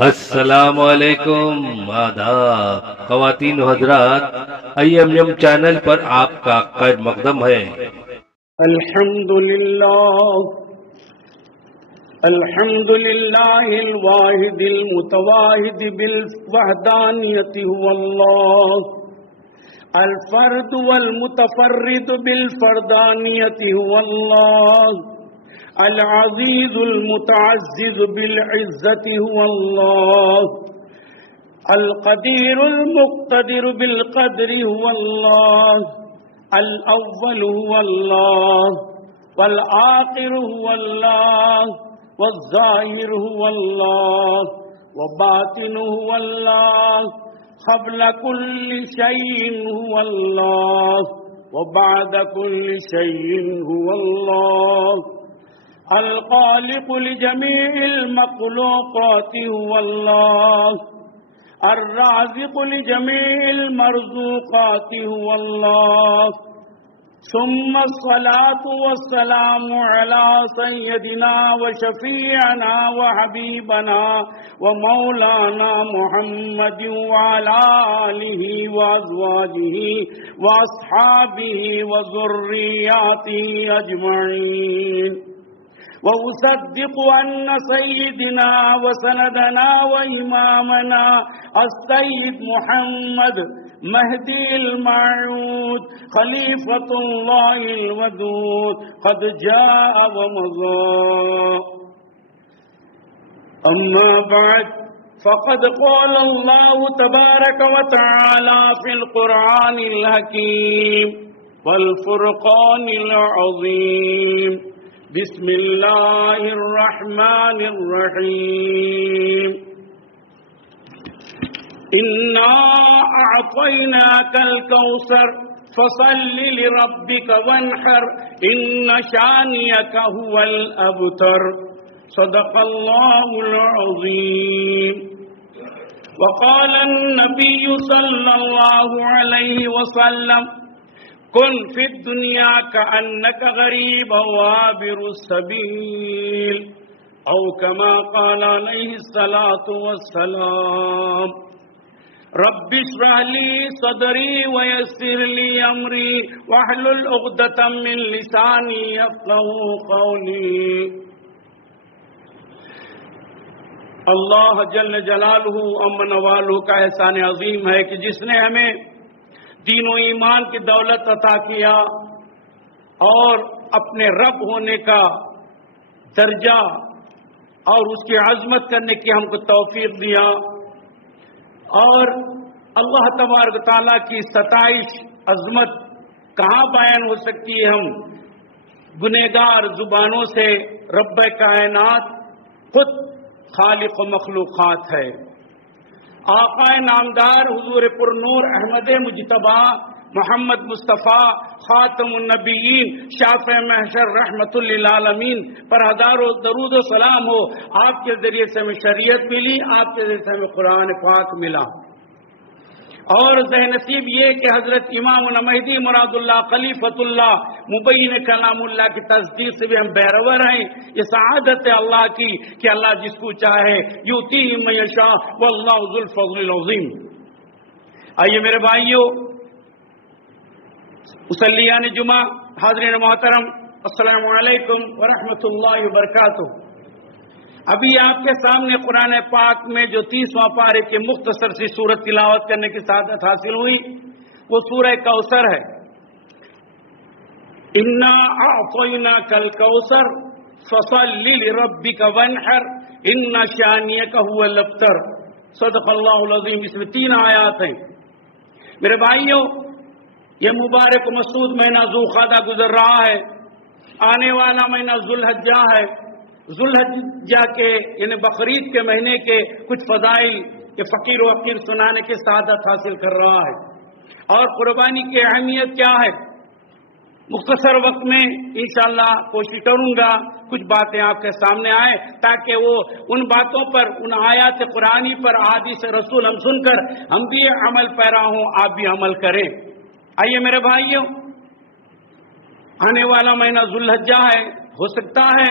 السلام علیکم، آداب خواتین و حضرات، IMM چینل پر آپ کا خیر مقدم ہے۔ الحمد للہ الواحد المتواحد بالوحدانیت هو اللہ، الفرد والمتفرد بالفردانیت هو اللہ، العزیز المتعزز بالعزت هو اللہ، القدیر المقتدر بالقدر هو اللہ، الاول هو اللہ، والآخر هو اللہ، والظاہر هو اللہ، وباطن هو اللہ، قبل كل شيء هو الله، وبعد كل شيء هو الله، الخالق لجميع المخلوقات هو الله، الرازق لجميع المرزوقات هو الله، ثم الصلاة والسلام على سيدنا وشفيعنا وحبيبنا ومولانا محمد وعلى آله وأزواجه وأصحابه وذرياته أجمعين، وأصدق أن سيدنا وسندنا وإمامنا السيد محمد مهدي الموعود خليفة الله الودود قد جاء ومضى. أما بعد، فقد قال الله تبارك وتعالى في القرآن الحكيم والفرقان العظيم، بسم الله الرحمن الرحيم، إنا أعطيناك الكوثر فصل لربك وانحر إن شانئك هو الأبتر، صدق الله العظيم. وقال النبي صلى الله عليه وسلم: كن في الدنيا كأنك غريب وعابر السبيل، أو كما قال عليه الصلاة والسلام. رب اشرح لي صدري ويسر لي أمري واحلل عقدة من لساني يفقهوا قولي. اللہ جل جلالہ امن والہ کا احسان عظیم ہے کہ جس نے ہمیں دین و ایمان کی دولت عطا کیا اور اپنے رب ہونے کا درجہ اور اس کی عظمت کرنے کی ہم کو توفیق دیا، اور اللہ تبارک تعالیٰ کی ستائش عظمت کہاں بیان ہو سکتی ہے؟ ہم گنہگار زبانوں سے رب کائنات خود خالق و مخلوقات ہے. آقا نامدار حضور پر نور احمد مجتبی محمد مصطفیٰ خاتم النبیین شافع محشر رحمت للعالمین پر ہزاروں درود و سلام ہو. آپ کے ذریعے سے ہمیں شریعت ملی، آپ کے ذریعے سے ہمیں قرآن پاک ملا، اور ذہ نصیب یہ کہ حضرت امام مہدی مراد اللہ خلیفۃ اللہ مبین کلام اللہ کی تصدیق سے بھی ہم بیرور ہیں. یہ سعادت ہے اللہ کی کہ اللہ جس کو چاہے یؤتی من یشاء واللہ ذو الفضل العظیم. آئیے میرے بھائیو، مصلیان جمعہ، حاضرین محترم، السلام علیکم ورحمۃ اللہ وبرکاتہ. ابھی آپ کے سامنے قرآن پاک میں جو 30واں پارے کی مختصر سی سورت تلاوت کرنے کی سعادت حاصل ہوئی وہ سورہ کوثر ہے. انا اعطیناک الکوثر فصل لربک وانحر ان شانئک هو الابتر، صدق اللہ العظیم. اس میں 3 آیات ہیں. میرے بھائیوں، یہ مبارک و مسعود مہینہ ذوالقعدہ گزر رہا ہے. آنے والا مہینہ ذوالحجہ ہے. ذوالحجہ کے یعنی بقرعید کے مہینے کے کچھ فضائل یہ فقیر و حقیر سنانے کی سعادت حاصل کر رہا ہے. اور قربانی کی اہمیت کیا ہے، مختصر وقت میں انشاءاللہ کوشش کروں گا کچھ باتیں آپ کے سامنے آئیں تاکہ وہ ان باتوں پر، ان آیات قرآنی پر، احادیث رسول ہم سن کر ہم بھی عمل پیرا ہوں، آپ بھی عمل کریں. آئیے میرے بھائیوں، آنے والا مہینہ ذوالحجہ ہے. ہو سکتا ہے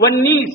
19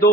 2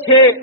6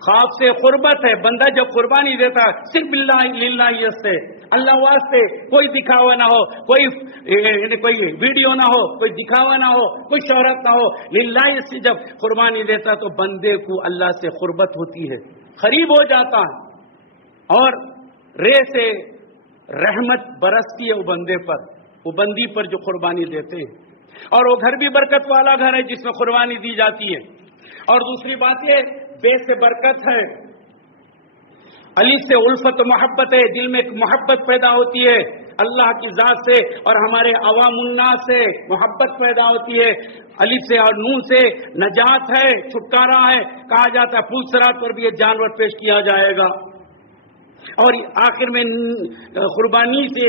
خوف سے قربت ہے. بندہ جب قربانی دیتا ہے صرف للہ سے اللہ واسطے، کوئی دکھاوا نہ ہو، کوئی ویڈیو نہ ہو، کوئی دکھاوا نہ ہو، کوئی شہرت نہ ہو، للہ سے جب قربانی دیتا تو بندے کو اللہ سے قربت ہوتی ہے، قریب ہو جاتا ہے، اور رے سے رحمت برستی ہے وہ بندے پر، وہ بندی پر جو قربانی دیتے ہیں. اور وہ گھر بھی برکت والا گھر ہے جس میں قربانی دی جاتی ہے. اور دوسری بات یہ بے سے برکت ہے، الف سے الفت و محبت ہے، دل میں ایک محبت پیدا ہوتی ہے اللہ کی ذات سے، اور ہمارے عوام الناس سے محبت پیدا ہوتی ہے. الف سے اور نون سے نجات ہے، چھٹکارا ہے. کہا جاتا ہے پوچھ صراط پر بھی یہ جانور پیش کیا جائے گا. اور آخر میں قربانی سے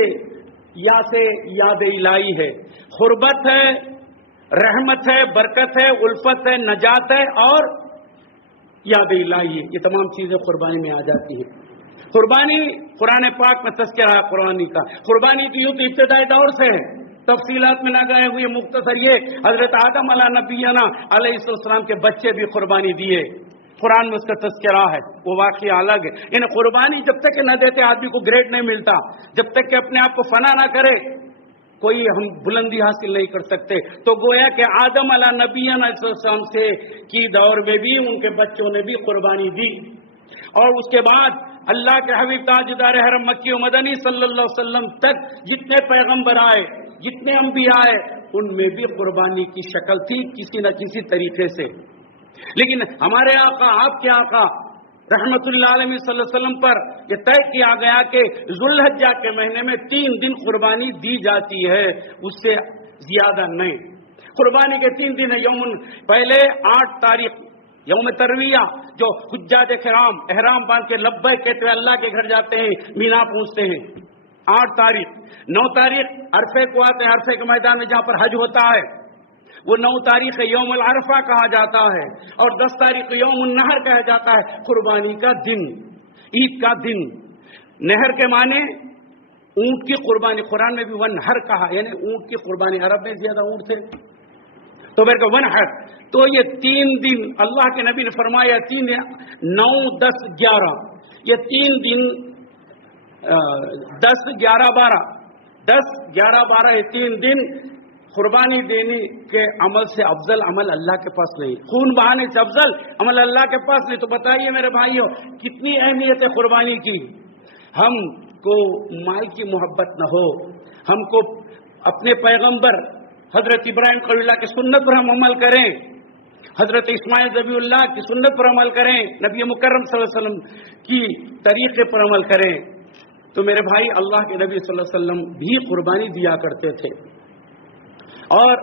یا سے یاد الہی ہے، قربت ہے، رحمت ہے، برکت ہے، الفت ہے، نجات ہے اور یاد الہی ہے. یہ تمام چیزیں قربانی میں آ جاتی ہیں. قربانی قرآن پاک میں تذکرہ ہے قربانی کا. قربانی کی یوں تو ابتدائی دور سے ہے، تفصیلات میں نہ گئے ہوئے مختصر یہ حضرت آدم علیہ نبینا علیہ السلام کے بچے بھی قربانی دیے. قرآن میں اس کا تذکرہ ہے، وہ واقعہ الگ ہے. یعنی قربانی جب تک کہ نہ دیتے آدمی کو گریڈ نہیں ملتا، جب تک کہ اپنے آپ کو فنا نہ کرے کوئی ہم بلندی حاصل نہیں کر سکتے. تو گویا کہ آدم علیہ نبینا علیہ السلام سے کی دور میں بھی ان کے بچوں نے بھی قربانی دی. اور اس کے بعد اللہ کے حبیب تاجدار حرم مکی و مدنی صلی اللہ علیہ وسلم تک جتنے پیغمبر آئے، جتنے انبیاء آئے، ان میں بھی قربانی کی شکل تھی کسی نہ کسی طریقے سے. لیکن ہمارے آقا، آپ کے آقا رحمت اللہ علیہ صلی اللہ علیہ وسلم پر یہ طے کیا گیا کہ ذوالحجہ کے مہینے میں 3 دن قربانی دی جاتی ہے، اس سے زیادہ نہیں. قربانی کے 3 دن ہے. پہلے 8 تاریخ یوم ترویہ، جو حجاج کرام احرام باندھ کے لبیک کہتے ہوئے اللہ کے گھر جاتے ہیں، مینا پہنچتے ہیں. 8 تاریخ. 9 تاریخ عرفے کو آتے ہیں، عرفے کے میدان میں جہاں پر حج ہوتا ہے، وہ 9 تاریخ یوم العرفہ کہا جاتا ہے. اور 10 تاریخ یوم النہر کہا جاتا ہے، قربانی کا دن، عید کا دن. نہر کے معنی اونٹ کی قربانی، قرآن میں بھی ونہر کہا، یعنی اونٹ کی قربانی. عرب میں زیادہ اونٹ تھے تو میرے کو ونہر. تو یہ 3 دن اللہ کے نبی نے فرمایا، 3 9 10 11، یہ 3 دن 10 11 12 10 11 12 یہ 3 دن قربانی دینے کے عمل سے افضل عمل اللہ کے پاس نہیں، خون بہانے سے افضل عمل اللہ کے پاس نہیں. تو بتائیے میرے بھائیوں کتنی اہمیت ہے قربانی کی. ہم کو مال کی محبت نہ ہو، ہم کو اپنے پیغمبر حضرت ابراہیم خلیل اللہ کی سنت پر ہم عمل کریں، حضرت اسماعیل ذبیح اللہ کی سنت پر عمل کریں، نبی مکرم صلی اللہ علیہ وسلم کی طریقے پر عمل کریں. تو میرے بھائی اللہ کے نبی صلی اللہ علیہ وسلم بھی قربانی دیا کرتے تھے. اور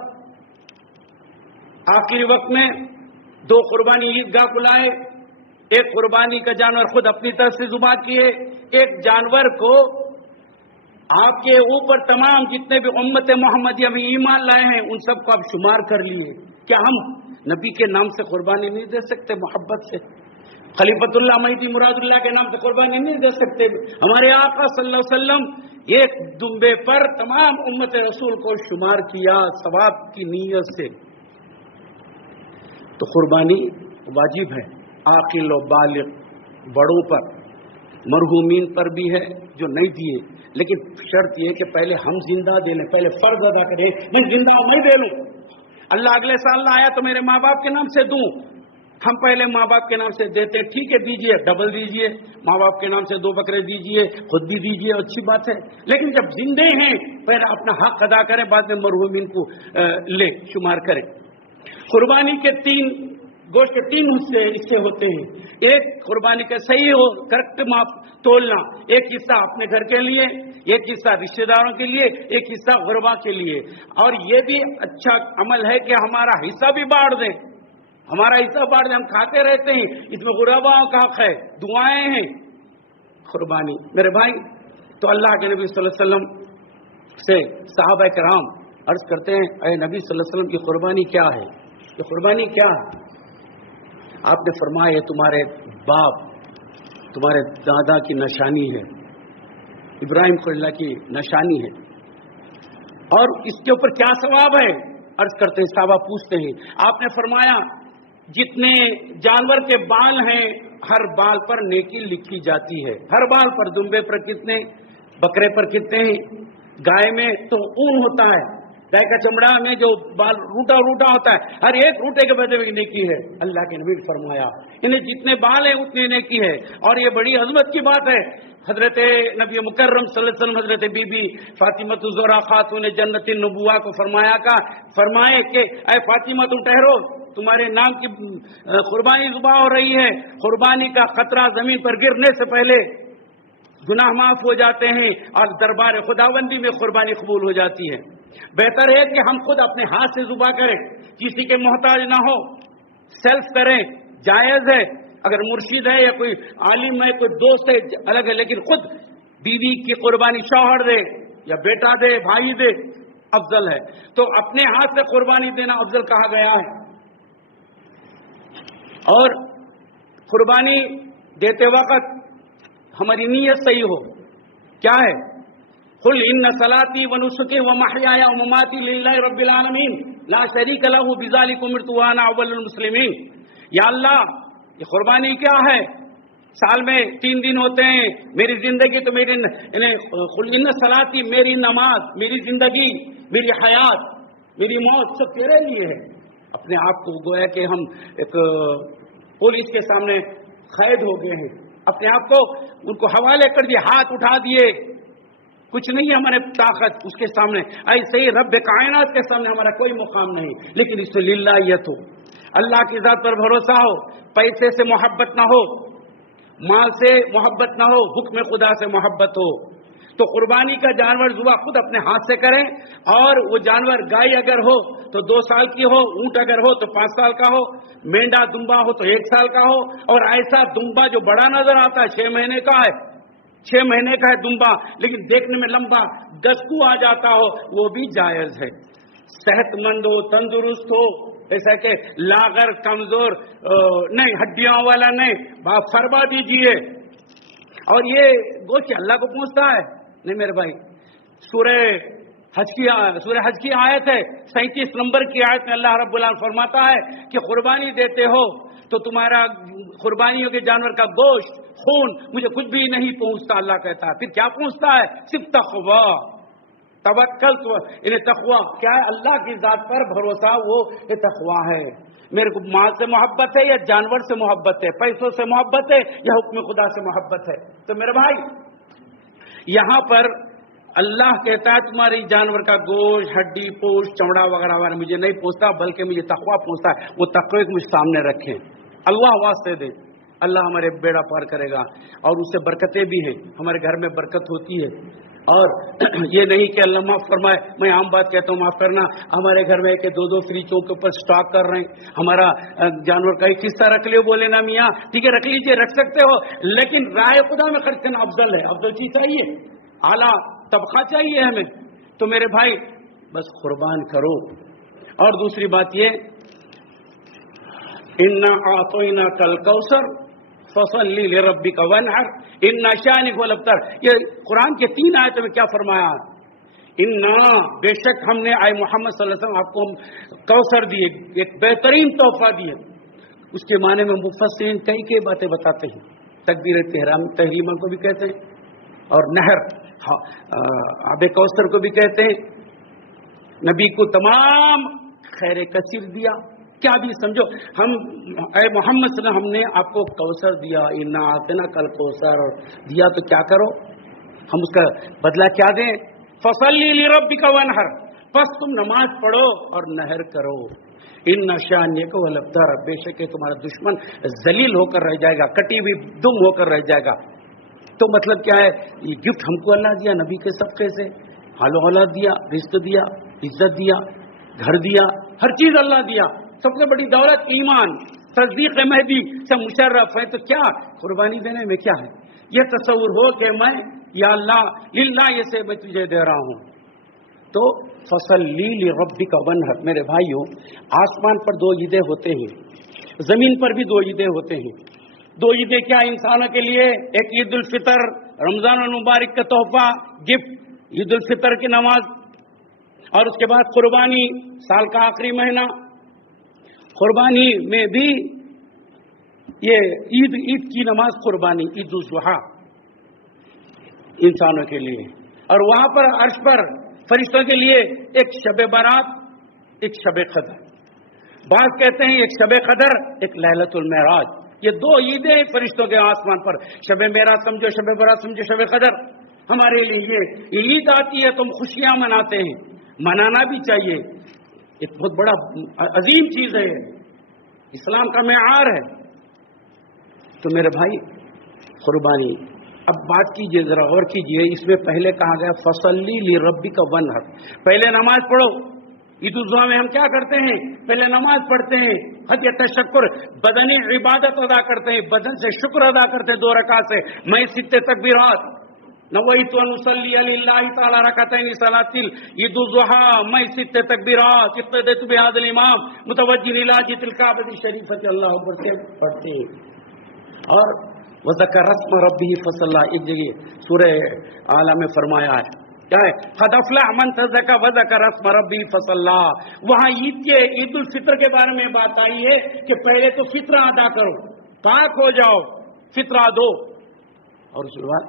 آخری وقت میں 2 قربانی عیدگاہ کو لائے. ایک قربانی کا جانور خود اپنی طرف سے ذبح کیے، ایک جانور کو آپ کے اوپر تمام جتنے بھی امت محمدیہ میں ایمان لائے ہیں ان سب کو آپ شمار کر لیے. کیا ہم نبی کے نام سے قربانی نہیں دے سکتے؟ محبت سے خلیفۃ اللہ مہدی مراد اللہ کے نام سے قربانی نہیں دے سکتے؟ ہمارے آقا صلی اللہ علیہ وسلم ایک دمبے پر تمام امت رسول کو شمار کیا ثواب کی نیت سے. تو قربانی واجب ہے عاقل و بالغ بڑوں پر، مرحومین پر بھی ہے جو نہیں دیے. لیکن شرط یہ کہ پہلے ہم زندہ دے لیں، پہلے فرض ادا کریں. میں زندہ ہوں میں دے لوں. اللہ اگلے سال نہ آیا تو میرے ماں باپ کے نام سے دوں. ہم پہلے ماں باپ کے نام سے دیتے، ٹھیک ہے دیجئے، ڈبل دیجئے. ماں باپ کے نام سے 2 بکرے دیجئے، خود بھی دیجئے، اچھی بات ہے. لیکن جب زندے ہیں پہلے اپنا حق ادا کریں، بعد میں مرحومین کو لے شمار کریں. قربانی کے 3 گوشت کے 3 حصے ہوتے ہیں. ایک قربانی کا صحیح ہو کریکٹ ماپ تولنا، ایک حصہ اپنے گھر کے لیے، ایک حصہ رشتہ داروں کے لیے، ایک حصہ غربا کے لیے. اور یہ بھی اچھا عمل ہے کہ ہمارا حصہ بھی بانٹ دیں، ہمارا حصہ بانٹ دیں. ہم کھاتے رہتے ہیں، اس میں غرباؤں کا حق ہے، دعائیں ہیں. قربانی میرے بھائی، تو اللہ کے نبی صلی اللہ علیہ وسلم سے صحابہ کرام عرض کرتے ہیں، اے نبی صلی اللہ علیہ وسلم کی قربانی کیا ہے؟ یہ قربانی کیا ہے؟ آپ نے فرمایا یہ تمہارے باپ تمہارے دادا کی نشانی ہے، ابراہیم خلیل اللہ کی نشانی ہے. اور اس کے اوپر کیا ثواب ہے؟ عرض کرتے ہیں، صحابہ پوچھتے ہیں. آپ نے فرمایا جتنے جانور کے بال ہیں ہر بال پر نیکی لکھی جاتی ہے، ہر بال پر. دمبے پر کتنے، بکرے پر کتنے ہیں، گائے میں تو اون ہوتا ہے، گائے کا چمڑا میں جو بال روٹا روٹا ہوتا ہے، ہر ایک روٹے کے بدلے میں نیکی ہے. اللہ کے نبی نے فرمایا انہیں جتنے بال ہیں اتنے نیکی ہے. اور یہ بڑی عظمت کی بات ہے. حضرت نبی مکرم صلی اللہ علیہ وسلم حضرت بی بی فاطمہ الزہرا خاتون جنت النبوہ کو فرمائے کہ اے فاطمہ تم ٹھہرو، تمہارے نام کی قربانی ذبح ہو رہی ہے. قربانی کا خطرہ زمین پر گرنے سے پہلے گناہ معاف ہو جاتے ہیں اور دربار خداوندی میں قربانی قبول ہو جاتی ہے. بہتر ہے کہ ہم خود اپنے ہاتھ سے ذبح کریں، کسی کے محتاج نہ ہو، سیلف کریں، جائز ہے. اگر مرشد ہے یا کوئی عالم ہے، کوئی دوست ہے، الگ ہے، لیکن خود بیوی کی قربانی شوہر دے یا بیٹا دے، بھائی دے، افضل ہے. تو اپنے ہاتھ سے قربانی دینا افضل کہا گیا ہے. اور قربانی دیتے وقت ہماری نیت صحیح ہو. کیا ہے؟ قل ان صلاتی ونسکی ومحیای ومماتی للہ رب العالمین لا شریک لہ بذلک امرت وانا اول المسلمین. یا اللہ یہ قربانی کیا ہے؟ سال میں 3 دن ہوتے ہیں، میری زندگی تو قل ان صلاتی، میری نماز، میری زندگی، میری حیات، میری موت سب تیرے لیے ہے. اپنے آپ کو گویا کہ ہم ایک پولیس کے سامنے قید ہو گئے ہیں، اپنے آپ کو ان کو حوالے کر دیے، ہاتھ اٹھا دیے، کچھ نہیں ہمارے طاقت اس کے سامنے. ایسے ہی رب کائنات کے سامنے ہمارا کوئی مقام نہیں. لیکن اس سے للہیت ہو، اللہ کی ذات پر بھروسہ ہو، پیسے سے محبت نہ ہو، مال سے محبت نہ ہو، حکم خدا سے محبت ہو. تو قربانی کا جانور ذبح خود اپنے ہاتھ سے کریں. اور وہ جانور گائے اگر ہو تو 2 سال کی ہو، اونٹ اگر ہو تو 5 سال کا ہو، مینڈا دمبا ہو تو 1 سال کا ہو. اور ایسا دمبا جو بڑا نظر آتا ہے 6 مہینے کا ہے، 6 مہینے کا ہے دمبا، لیکن دیکھنے میں لمبا گسکو آ جاتا ہو، وہ بھی جائز ہے. صحت مند ہو، تندرست ہو، ایسا کہ لاغر کمزور نہیں، ہڈیاں والا نہیں، فرما دیجئے. اور یہ گوشت اللہ کو پہنچتا ہے نہیں میرے بھائی. سورہ حج کی آیت ہے، 37 نمبر کی آیت میں اللہ رب العالمین فرماتا ہے کہ قربانی دیتے ہو تو تمہارا قربانیوں کے جانور کا گوشت، خون مجھے کچھ بھی نہیں پہنچتا. اللہ کہتا ہے پھر کیا پہنچتا ہے؟ صرف تقوی، توکل. تو انہیں تقوی کیا ہے؟ اللہ کی ذات پر بھروسہ، وہ یہ تقوی ہے. میرے کو مال سے محبت ہے یا جانور سے محبت ہے، پیسوں سے محبت ہے یا حکم خدا سے محبت ہے؟ تو میرے بھائی یہاں پر اللہ کہتا ہے تمہاری جانور کا گوشت، ہڈی، پوش، چمڑا وغیرہ وغیرہ مجھے نہیں پہنچتا، بلکہ مجھے تقوی پہنچتا ہے. وہ تقوی کو مجھے سامنے رکھیں. اللہ واسطے دے، اللہ ہمارے بیڑا پار کرے گا. اور اس سے برکتیں بھی ہیں، ہمارے گھر میں برکت ہوتی ہے. اور یہ نہیں کہ اللہ معاف فرمائے، میں عام بات کہتا ہوں، معاف کرنا، ہمارے گھر میں کہ 2 فریجوں کے اوپر سٹاک کر رہے ہیں، ہمارا جانور کا ایک حصہ رکھ لے، بولے نا میاں ٹھیک ہے رکھ لیجئے، رکھ سکتے ہو، لیکن راہ خدا میں خرچ کرنا افضل ہے. افضل چیز چاہیے، اعلیٰ طبقہ چاہیے ہمیں. تو میرے بھائی بس قربان کرو. اور دوسری بات یہ، انا اعطیناک الکوثر فصلی لربک وانحر ان شانک والابتر. یہ قرآن کے 3 آیتوں میں کیا فرمایا؟ انا، بے شک ہم نے آئے محمد صلی اللہ علیہ وسلم آپ کو کوثر دیے، ایک بہترین تحفہ دیے. اس کے معنی میں مفسرین کئی باتیں بتاتے ہیں. تکبیر تحریمہ کو بھی کہتے ہیں، اور نہر آب کوثر کو بھی کہتے ہیں. نبی کو تمام خیر کثیر دیا. کیا بھی سمجھو، ہم اے محمد صلی اللہ علیہ وسلم ہم نے آپ کو کوثر دیا، انا اعطیناک الکوثر دیا، تو کیا کرو؟ ہم اس کا بدلہ کیا دیں؟ فصلی لربک وانحر، پس تم نماز پڑھو اور نہر کرو. ان شانک والابتر، بے شک تمہارا دشمن ذلیل ہو کر رہ جائے گا، کٹی ہوئی دم ہو کر رہ جائے گا. تو مطلب کیا ہے؟ یہ گفٹ ہم کو اللہ دیا نبی کے صدقے سے، حال و اولاد دیا، رزق دیا، عزت دیا، گھر دیا، ہر چیز اللہ دیا. سب سے بڑی دولت ایمان، تصدیق مہدی سے مشرف ہے. تو کیا قربانی دینے میں کیا ہے؟ یہ تصور ہو کہ میں یا اللہ للہ یہ سے میں تجھے دے رہا ہوں. تو فصلی لربک وانحر. میرے بھائیوں، آسمان پر 2 عیدیں ہوتے ہیں، زمین پر بھی 2 عیدیں ہوتے ہیں. 2 عیدیں کیا انسانوں کے لیے؟ ایک عید الفطر، رمضان المبارک کا تحفہ، گفٹ، عید الفطر کی نماز، اور اس کے بعد قربانی، سال کا آخری مہینہ. قربانی میں بھی یہ عید کی نماز قربانی، عید الاضحیٰ انسانوں کے لیے، اور وہاں پر عرش پر فرشتوں کے لیے ایک شب برات، ایک شب قدر. بعض کہتے ہیں ایک شب قدر، ایک لیلۃ المعراج. یہ دو عیدیں فرشتوں کے آسمان پر. شب معراج سمجھو، شب برات سمجھو، شب قدر. ہمارے لیے یہ عید آتی ہے تو ہم خوشیاں مناتے ہیں، منانا بھی چاہیے. ایک بہت بڑا عظیم چیز ہے، اسلام کا معیار ہے. تو میرے بھائی قربانی، اب بات کیجئے، ذرا غور کیجئے. اس میں پہلے کہا گیا فصلی لربک ونحر، پہلے نماز پڑھو. عید الاضحیٰ میں ہم کیا کرتے ہیں؟ پہلے نماز پڑھتے ہیں، حج تشکر، بدنی عبادت ادا کرتے ہیں، بدن سے شکر ادا کرتے ہیں 2 رکعت سے. میں 6 تکبیرات، نویت ان اصلی للہ تعالی رکعتین صلاۃ عید الاضحیٰ، میں 6 تکبیرات اقتدیت بہذا الامام متوجہ الی جہۃ الکعبۃ الشریفۃ، اللہ اکبر سے پڑھتے ہیں. اور وذکر اسم ربہ فصلی، ایک جگہ سورہ اعلیٰ میں فرمایا ہے کیا ہے؟ قد افلح من تزکا وذکر اسم ربہ فصلی. وہاں عید الفطر کے بارے میں بات آئی ہے کہ پہلے تو فطرہ ادا کرو، پاک ہو جاؤ، فطرہ دو. اور اس کے بعد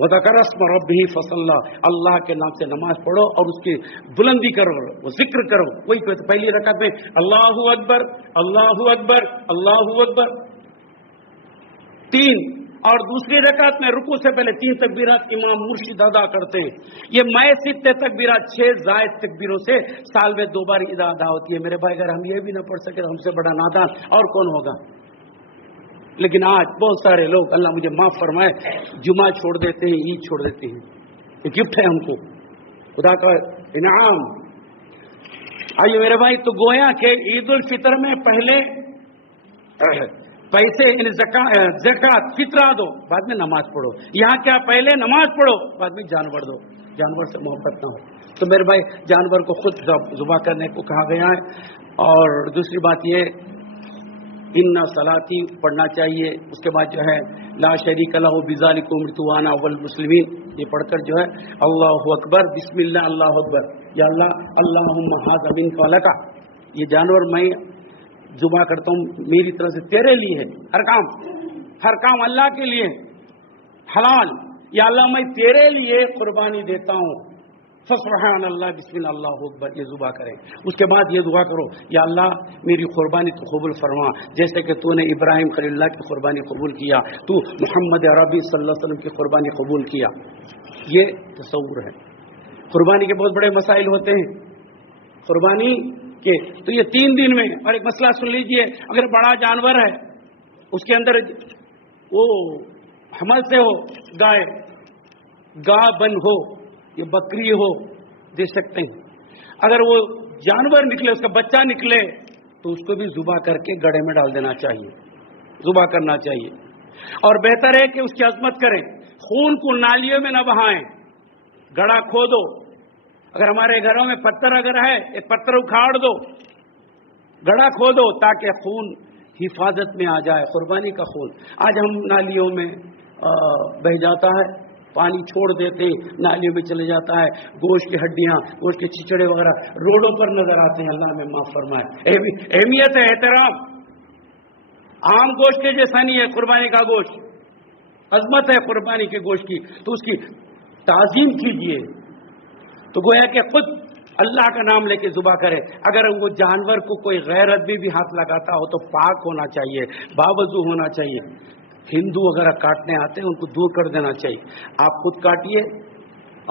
وذکر اسم ربہ فصلی، اللہ کے نام سے نماز پڑھو اور اس کی بلندی کرو، وہ ذکر کرو. وہی پہلی رکعت میں اللہ اکبر اللہ اکبر اللہ اکبر 3، اور دوسری رکعت میں رکوع سے پہلے 3 تکبیرات امام مرشد ادا کرتے ہیں. یہ میں 6 تکبیرات 6 زائد تکبیروں سے سال میں 2 بار ادا ہوتی ہے. میرے بھائی اگر ہم یہ بھی نہ پڑھ سکے تو ہم سے بڑا نادان اور کون ہوگا. لیکن آج بہت سارے لوگ، اللہ مجھے معاف فرمائے، جمعہ چھوڑ دیتے ہیں، عید چھوڑ دیتے ہیں. یہ گفٹ ہے ہم کو، خدا کا انعام. آئیے میرے بھائی، تو گویا کہ عید الفطر میں پہلے پیسے یعنی زکات فطرہ دو، بعد میں نماز پڑھو. یہاں کیا؟ پہلے نماز پڑھو، بعد میں جانور دو. جانور سے محبت نہ ہو تو میرے بھائی جانور کو خود ذبح کرنے کو کہا گیا ہے. اور دوسری بات یہ ان صلاتی پڑھنا چاہیے. اس کے بعد جو ہے لا شریک لہ بذالک امرت وانا اول المسلمین، یہ پڑھ کر جو ہے اللہ اکبر بسم اللہ اللہ اکبر، یا اللہ اللہم ھذا منک لک، یہ جانور میں ذبح کرتا ہوں میری طرف سے تیرے لیے ہے. ہر کام اللہ کے لیے حلال. یا اللہ میں تیرے لیے قربانی دیتا ہوں. فسبحان اللہ بسم اللہ اللہ اکبر، یہ ذبح کریں. اس کے بعد یہ دعا کرو، یا اللہ میری قربانی تو قبول فرما، جیسے کہ تو نے ابراہیم خلیل اللہ کی قربانی قبول کیا، تو محمد عربی صلی اللہ علیہ وسلم کی قربانی قبول کیا. یہ تصور ہے. قربانی کے بہت بڑے مسائل ہوتے ہیں قربانی کے. تو یہ 3 دن میں. اور ایک مسئلہ سن لیجئے، اگر بڑا جانور ہے، اس کے اندر وہ حمل سے ہو، گائے بن ہو، یہ بکری ہو، دے سکتے ہیں. اگر وہ جانور نکلے، اس کا بچہ نکلے، تو اس کو بھی ذبح کر کے گڑھے میں ڈال دینا چاہیے، ذبح کرنا چاہیے. اور بہتر ہے کہ اس کی عظمت کریں، خون کو نالیوں میں نہ بہائیں، گڑھا کھودو. اگر ہمارے گھروں میں پتھر اگر ہے، ایک پتھر اکھاڑ دو، گڑھا کھودو تاکہ خون حفاظت میں آ جائے، قربانی کا خون. آج ہم نالیوں میں بہہ جاتا ہے، پانی چھوڑ دیتے، نالیوں میں چلے جاتا ہے، گوشت کی ہڈیاں، گوشت کے چچڑے وغیرہ روڈوں پر نظر آتے ہیں. اللہ ہمیں معاف فرمائے. اہمیت ہے، احترام. عام گوشت کے جیسا نہیں ہے قربانی کا گوشت، عظمت ہے قربانی کے گوشت کی، تو اس کی تعظیم کیجیے. تو گویا کہ خود اللہ کا نام لے کے ذبح کرے. اگر وہ جانور کو کوئی غیر ادبی بھی ہاتھ لگاتا ہو تو پاک ہونا چاہیے، باوضو ہونا چاہیے. ہندو اگر کاٹنے آتے ہیں ان کو دور کر دینا چاہیے. آپ خود کاٹیے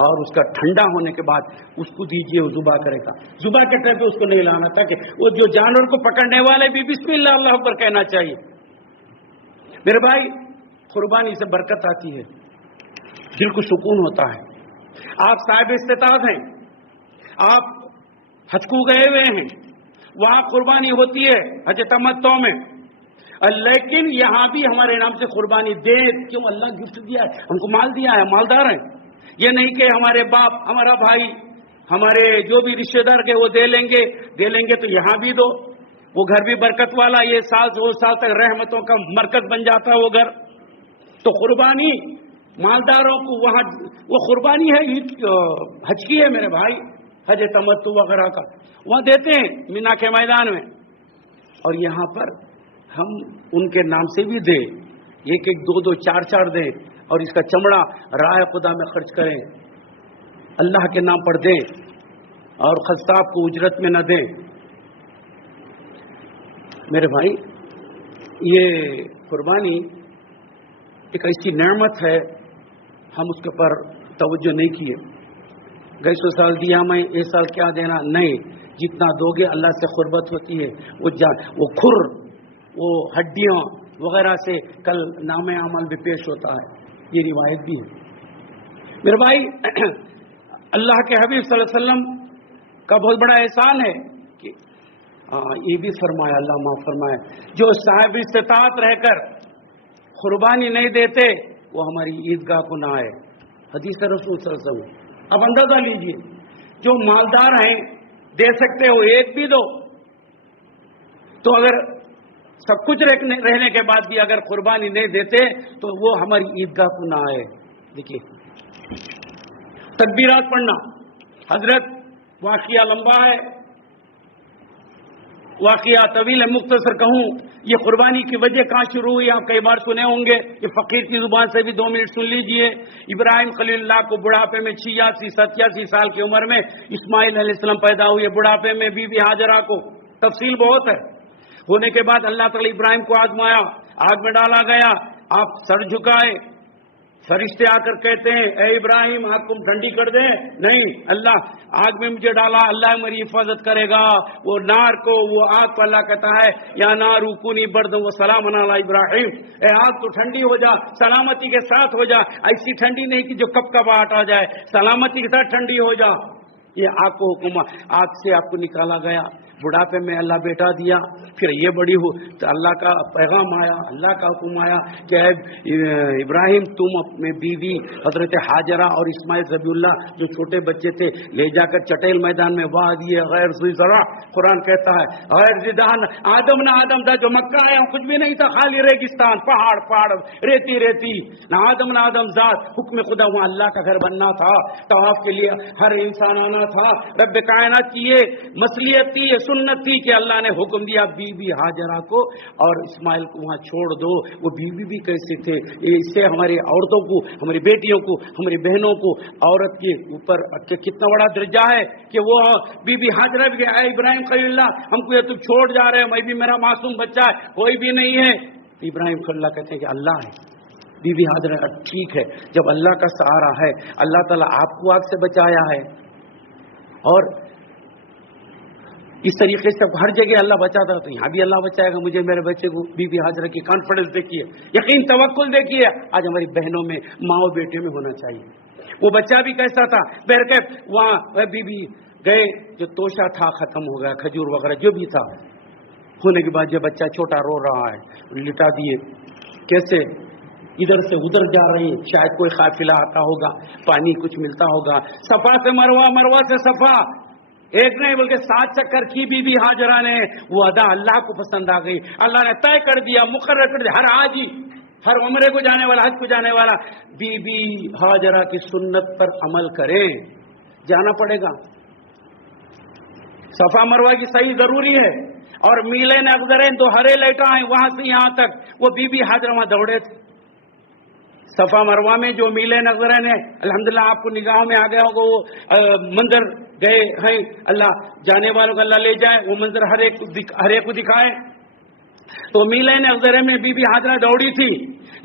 اور اس کا ٹھنڈا ہونے کے بعد اس کو دیجیے، وہ ذبح کرے گا. ذبح کے ٹائم پہ اس کو نہیں لانا، تاکہ وہ جو جانور کو پکڑنے والے بھی بسم اللہ اللہ اکبر کہنا چاہیے. میرے بھائی قربانی سے برکت آتی ہے، دل کو سکون ہوتا ہے. آپ صاحب استطاعت ہیں، آپ حج کو گئے ہوئے ہیں، وہاں قربانی ہوتی ہے حج تمتع میں، لیکن یہاں بھی ہمارے نام سے قربانی دے. کیوں؟ اللہ گفٹ دیا ہے، ہم کو مال دیا ہے، مالدار ہیں. یہ نہیں کہ ہمارے باپ، ہمارا بھائی، ہمارے جو بھی رشتے دار کے وہ دے لیں گے تو یہاں بھی دو. وہ گھر بھی برکت والا، یہ سال 2 سال تک رحمتوں کا مرکز بن جاتا ہے وہ گھر. تو قربانی مالداروں کو وہاں، وہ قربانی ہے حج کی ہے میرے بھائی، حج تمتع وغیرہ کا وہاں دیتے ہیں مینا کے میدان میں. اور یہاں پر ہم ان کے نام سے بھی دیں، ایک ایک دو دو چار چار دیں، اور اس کا چمڑا راہ خدا میں خرچ کریں، اللہ کے نام پر دیں، اور قصاب کو اجرت میں نہ دیں۔ میرے بھائی، یہ قربانی ایک ایسی نعمت ہے، ہم اس کے اوپر توجہ نہیں کیے۔ گئے سو سال دیا میں، یہ سال کیا دینا، نہیں، جتنا دو گے اللہ سے قربت ہوتی ہے۔ وہ کھر، وہ ہڈیاں وغیرہ سے کل نام عمل بھی پیش ہوتا ہے، یہ روایت بھی ہے۔ میرے بھائی، اللہ کے حبیب صلی اللہ علیہ وسلم کا بہت بڑا احسان ہے کہ یہ بھی فرمایا، اللہ معاف فرمائے، جو صاحب استطاعت رہ کر قربانی نہیں دیتے وہ ہماری عیدگاہ کو نہ آئے، حدیث رسول صلی اللہ علیہ وسلم۔ اب اندازہ لیجئے، جو مالدار ہیں دے سکتے ہو ایک بھی دو، تو اگر سب کچھ رہنے کے بعد بھی اگر قربانی نہیں دیتے تو وہ ہماری عیدگاہ کو نہ آئے۔ دیکھیے، تکبیرات پڑھنا، حضرت واقعہ لمبا ہے، واقعہ طویل ہے، مختصر کہوں، یہ قربانی کی وجہ کہاں شروع ہوئی آپ کئی بار سنے ہوں گے، یہ فقیر کی زبان سے بھی 2 منٹ سن لیجئے۔ ابراہیم خلیل اللہ کو بڑھاپے میں 86-87 سال کی عمر میں اسماعیل علیہ السلام پیدا ہوئے، بڑھاپے میں بی بی ہاجرہ کو، تفصیل بہت ہے۔ ہونے کے بعد اللہ تعالی ابراہیم کو آزمایا، آگ میں ڈالا گیا، آپ سر جھکائے، فرشتے آ کر کہتے ہیں اے ابراہیم آگ کو ٹھنڈی کر دیں، نہیں، اللہ آگ میں مجھے ڈالا، اللہ میری حفاظت کرے گا۔ وہ نار کو، وہ آگ کو اللہ کہتا ہے یا نار کونی برد و سلام علی ابراہیم، اے آگ تو ٹھنڈی ہو جا، سلامتی کے ساتھ ہو جا، ایسی ٹھنڈی نہیں کہ جو کب کب آ جائے، سلامتی کے ساتھ ٹھنڈی ہو جا۔ یہ آگ کو حکم، آگ سے آپ کو نکالا گیا، بڑھاپے میں اللہ بیٹا دیا، پھر یہ بڑی ہو تو اللہ کا پیغام آیا، اللہ کا حکم آیا کہ اے ابراہیم تم اپنے بیوی حضرت حاجرہ اور اسماعیل ذبی اللہ جو چھوٹے بچے تھے لے جا کر چٹیل میدان میں وادی غیر ذی زرع، قرآن کہتا ہے غیر ذیدان، آدم نہ آدم تھا جو مکہ ہے کچھ بھی نہیں تھا، خالی ریگستان، پہاڑ ریتی ریتی، نہ آدم نہ آدم ذات، حکم خدا وہاں اللہ کا گھر بننا تھا، طواف کے لیے ہر انسان آنا تھا۔ رب کائنات کی یہ مصلیحت تھی، یہ سنت تھی کہ اللہ نے حکم دیا بی بی ہاجرہ کو اور اسماعیل کو وہاں چھوڑ دو۔ وہ بیوی بھی کیسے تھے، اس سے ہماری عورتوں کو، ہماری بیٹیوں کو، ہماری بہنوں کو عورت کے اوپر کتنا بڑا درجہ ہے کہ وہ بی بی ہاجرہ بھی اے ابراہیم خلیل اللہ ہم کو یہ تم چھوڑ جا رہے ہو، میں بھی میرا معصوم بچہ ہے، کوئی بھی نہیں ہے۔ ابراہیم خلیل اللہ کہتے ہیں کہ اللہ ہے، بی بی ہاجرہ ٹھیک ہے، جب اللہ کا سہارا ہے، اللہ تعالیٰ آپ کو آگ سے بچایا ہے، اور اس طریقے سے ہر جگہ اللہ بچاتا ہے تو یہاں بھی اللہ بچائے گا مجھے، میرے بچے کو۔ بی بی ہاجرہ کی کانفیڈنس دیکھیے، یقین توکل دیکھیے، آج ہماری بہنوں میں، ماں اور بیٹے میں ہونا چاہیے۔ وہ بچہ بھی کیسا تھا، بہرکیف وہاں بی بی گئے، جو توشہ تھا ختم ہو گیا، کھجور وغیرہ جو بھی تھا، ہونے کے بعد جو بچہ چھوٹا رو رہا ہے، لٹا دیے، کیسے ادھر سے ادھر جا رہی ہیں، شاید کوئی قافلہ آتا ہوگا، پانی کچھ ملتا ہوگا، صفا سے مروہ، مروہ سے صفا، ایک نہیں بلکہ 7 چکر کی بی بی ہاجرہ نے، وہ ادا اللہ کو پسند آ گئی، اللہ نے طے کر دیا، مقرر کر دیا، ہر حاجی، ہر عمرے کو جانے والا، حج کو جانے والا بی بی ہاجرہ کی سنت پر عمل کرے، جانا پڑے گا۔ صفا مروہ کی صحیح ضروری ہے، اور میلین افضرین 2 ہرے لیٹا ہیں وہاں سے یہاں تک، وہ بی بی ہاجرہ وہاں دوڑے تھے۔ صفا مروہ میں جو میلین افضرین ہے، الحمدللہ آپ کو نگاہوں میں آ گیا ہوگا، وہ منظر گئے ہیں، اللہ جانے والوں کو اللہ لے جائے، وہ منظر ہر ایک کو دکھائے۔ تو میلین افضرین میں بی بی ہاجرہ دوڑی تھی،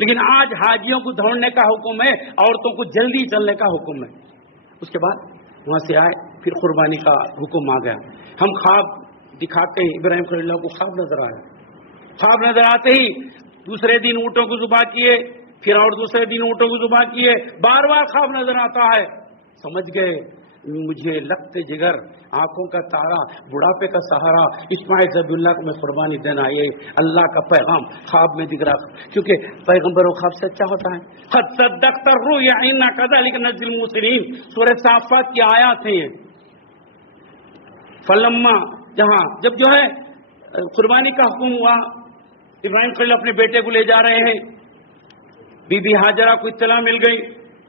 لیکن آج حاجیوں کو دوڑنے کا حکم ہے، عورتوں کو جلدی چلنے کا حکم ہے۔ اس کے بعد وہاں سے آئے، پھر قربانی کا حکم آ گیا۔ ہم خواب دکھاتے ہیں، ابراہیم خلیل اللہ کو خواب نظر آیا، خواب نظر آتے ہی دوسرے دن اونٹوں کو ذبح کیے، پھر اور دوسرے دن اونٹوں کو ذبح کیے، بار بار خواب نظر آتا ہے، سمجھ گئے مجھے لگتے جگر، آنکھوں کا تارا، بڑھاپے کا سہارا، اسماعیل ذبی اللہ کو میں قربانی دینا، یہ اللہ کا پیغام خواب میں دکھ رہا، کیونکہ پیغمبر و خواب سچا ہوتا ہے۔ قد صدقت الرؤیا انا كذلك نجزي المحسنين، سورہ صافات کی آیات ہیں۔ فلما، جہاں جب جو ہے قربانی کا حکم ہوا، ابراہیم خلیل اپنے بیٹے کو لے جا رہے ہیں، بی بی ہاجرہ کو اطلاع مل گئی،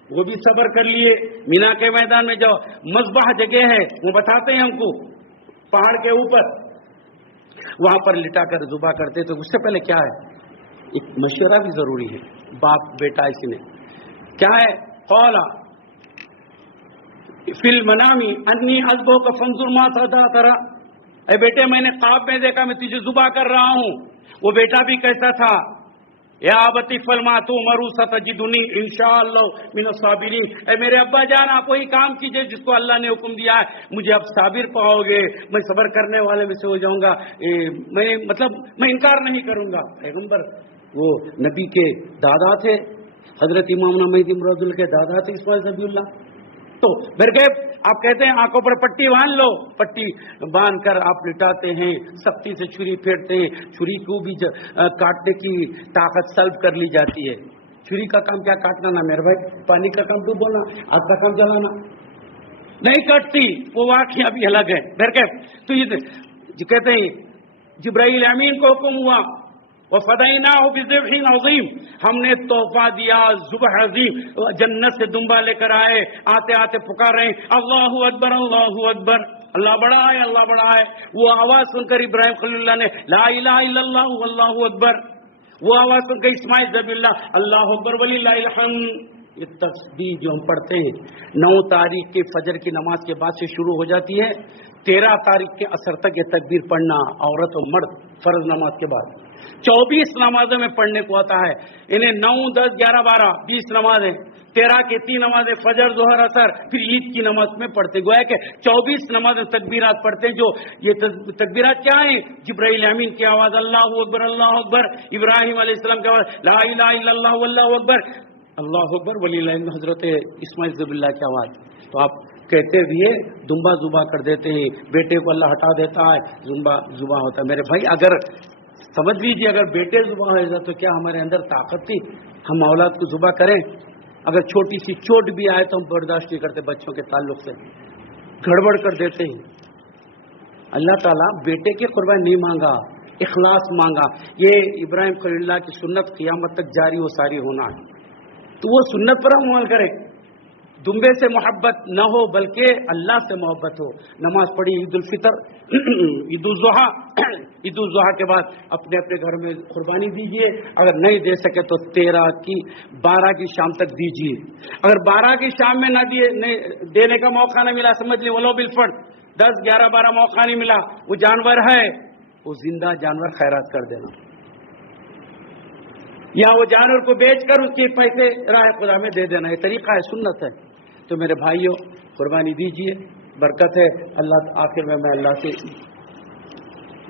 وہ بھی صبر کر لیے۔ مینا کے میدان میں جو مذبح جگہ ہے وہ بتاتے ہیں ہم کو، پہاڑ کے اوپر وہاں پر لٹا کر ذبح کرتے. تو اس سے پہلے کیا ہے, ایک مشورہ بھی ضروری ہے. باپ بیٹا اسی نے کیا ہے, قال فی المنام انی اذبحک فانظر ماذا ترى, اے بیٹے میں نے خواب میں دیکھا میں تجھے ذبح کر رہا ہوں. وہ بیٹا بھی کیسا تھا, یا ابت افعل ما تؤمر ستجدنی انشاءاللہ من الصابرین, اے میرے ابا جان آپ وہی کام کیجئے جس کو اللہ نے حکم دیا ہے, مجھے اب صابر پاؤ گے, میں صبر کرنے والے میں سے ہو جاؤں گا. میں انکار نہیں کروں گا. پیغمبر وہ نبی کے دادا تھے, حضرت امام مہدی مراد اللہ کے دادا تھے اسماعیل ذبیح اللہ. تو پھر کہ آپ کہتے ہیں آنکھوں پر پٹی باندھ لو, پٹی باندھ کر آپ لٹاتے ہیں, سختی سے چھری پھیرتے ہیں. چھری کو بھی کاٹنے کی طاقت سلب کر لی جاتی ہے. چھری کا کام کیا کاٹنا نا میرے بھائی, پانی کا کام ڈوبونا, آگ کا کام جلانا, نہیں کٹتی. وہ واقعہ بھی الگ ہے. پھر کہ تو یہ کہتے ہیں جبرائیل امین کو حکم ہوا وَفَدَيْنَاهُ بِذِبْحٍ عَظِيمٍ, ہم نے تحفہ دیا ذبح عظیم. جنت سے دمبا لے کر آئے, آتے آتے پکار رہے ہیں اللہ اکبر اللہ اکبر, اللہ بڑا ہے اللہ بڑا ہے. وہ آواز سن کر ابراہیم خلیل اللہ نے لا الہ الا اللہ اللہ اکبر, وہ آواز سن کر اسماعیل ذبیح اللہ اللہ اکبر وللہ الحمد. یہ تسبیح جو ہم پڑھتے ہیں 9 تاریخ کے فجر کی نماز کے بعد سے شروع ہو جاتی ہے, 13 تاریخ کے عصر تک یہ تکبیر پڑھنا عورت و مرد فرض نماز کے بعد. 24 نمازوں میں پڑھنے کو آتا ہے. انہیں 9, 10, 11, 12, 20 نمازیں, 13 کی 3 نمازیں فجر ظہر اثر, پھر عید کی نماز میں پڑھتے. گویا کہ 24 نمازیں تکبیرات پڑھتے ہیں. جو یہ تکبیرات کیا ہیں, جبرائیل امین کی آواز اللہ اکبر اللہ اکبر, ابراہیم علیہ السلام کی آواز لا الہ الا اللہ واللہ اکبر اللہ اکبر وللہ الحمد, حضرت اسماعیل ذبیح اللہ کی آواز. تو آپ کہتے ہوئے دمبا ذبح کر دیتے ہیں, بیٹے کو اللہ ہٹا دیتا ہے, ذبح ہوتا ہے. میرے بھائی اگر سمجھ لیجیے اگر بیٹے ذبح ہو جائے تو کیا ہمارے اندر طاقت تھی ہم اولاد کو ذبح کریں؟ اگر چھوٹی سی چوٹ بھی آئے تو ہم برداشت نہیں کرتے, بچوں کے تعلق سے گڑبڑ کر دیتے ہیں. اللہ تعالیٰ بیٹے کی قربانی نہیں مانگا, اخلاص مانگا. یہ ابراہیم خلیل اللہ کی سنت قیامت تک جاری و ساری ہونا ہے. تو وہ سنت پر ہم عمل کریں, دمبے سے محبت نہ ہو بلکہ اللہ سے محبت ہو. نماز پڑھی عید الفطر, عید الضحیٰ کے بعد اپنے اپنے گھر میں قربانی دیجئے. اگر نہیں دے سکے تو 13 کی 12 کی شام تک دیجئے. اگر 12 کی شام میں نہ دینے کا موقع نہ ملا, سمجھ لیں ولو بالفرد 10, 11, 12 موقع نہیں ملا, وہ جانور ہے, وہ زندہ جانور خیرات کر دینا, یا وہ جانور کو بیچ کر اس کے پیسے راہ خدا میں دے دینا. یہ طریقہ ہے, سنت ہے. تو میرے بھائیوں قربانی دیجئے, برکت ہے. اللہ آخر میں اللہ سے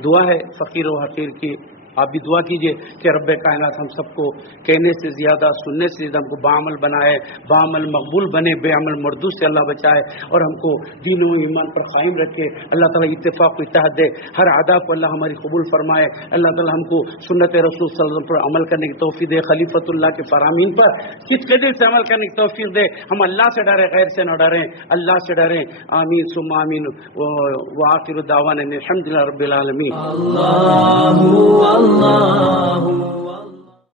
دعا ہے فقیر و حقیر کی, آپ بھی دعا کیجئے کہ رب کائنات ہم سب کو کہنے سے زیادہ سننے سے زیادہ ہم کو بعمل بنائے, بعمل مقبول بنے, بے عمل مردود سے اللہ بچائے, اور ہم کو دین و ایمان پر قائم رکھے. اللہ تعالیٰ اتفاق و اتحاد دے, ہر عادہ کو اللہ ہماری قبول فرمائے. اللہ تعالیٰ ہم کو سنت رسول صلی اللہ علیہ وسلم پر عمل کرنے کی توفیق دے, خلیفۃ اللہ کے فرامین پر صدق دل سے عمل کرنے کی توفیق دے. ہم اللہ سے ڈریں, غیر سے نہ ڈریں, اللہ سے ڈریں. آمین ثم آمین. وآخر دعوانا الحمد للہ رب العالمین. اللہ